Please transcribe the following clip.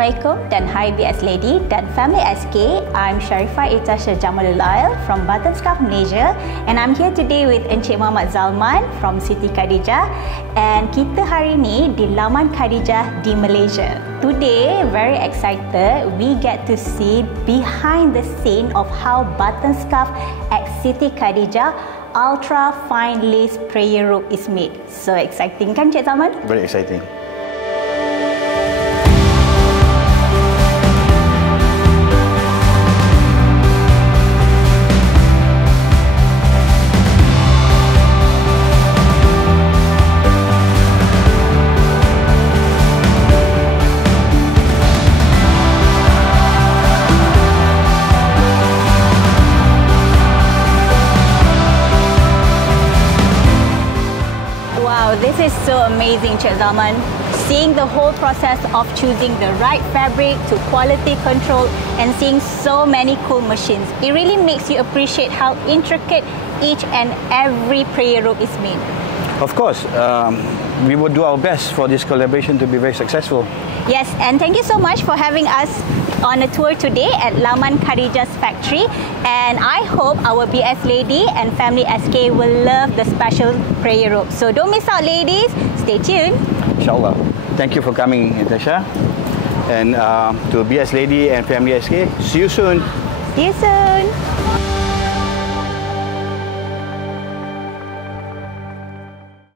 Assalamualaikum dan Hai BS Lady dan Family SK. I'm Sharifah Itasha Jamalulail from Button Scarf Malaysia, and I'm here today with Encik Muhammad Zalman from Siti Khadijah, and kita hari ni di laman Khadijah di Malaysia. Today, very excited, we get to see behind the scene of how Button Scarf at Siti Khadijah ultra fine lace prayer robe is made. So exciting kan Cik Zalman? Very exciting. This is so amazing, Cik Zalman. Seeing the whole process of choosing the right fabric to quality control and seeing so many cool machines. It really makes you appreciate how intricate each and every prayer robe is made. Of course, we will do our best for this collaboration to be very successful. Yes, and thank you so much for having us on a tour today at Laman Khadijah's factory, and I hope our BS Lady and Family SK will love the special prayer robe. So don't miss out, ladies. Stay tuned. Inshallah. Thank you for coming, Natasha. And to BS Lady and Family SK, see you soon. See you soon.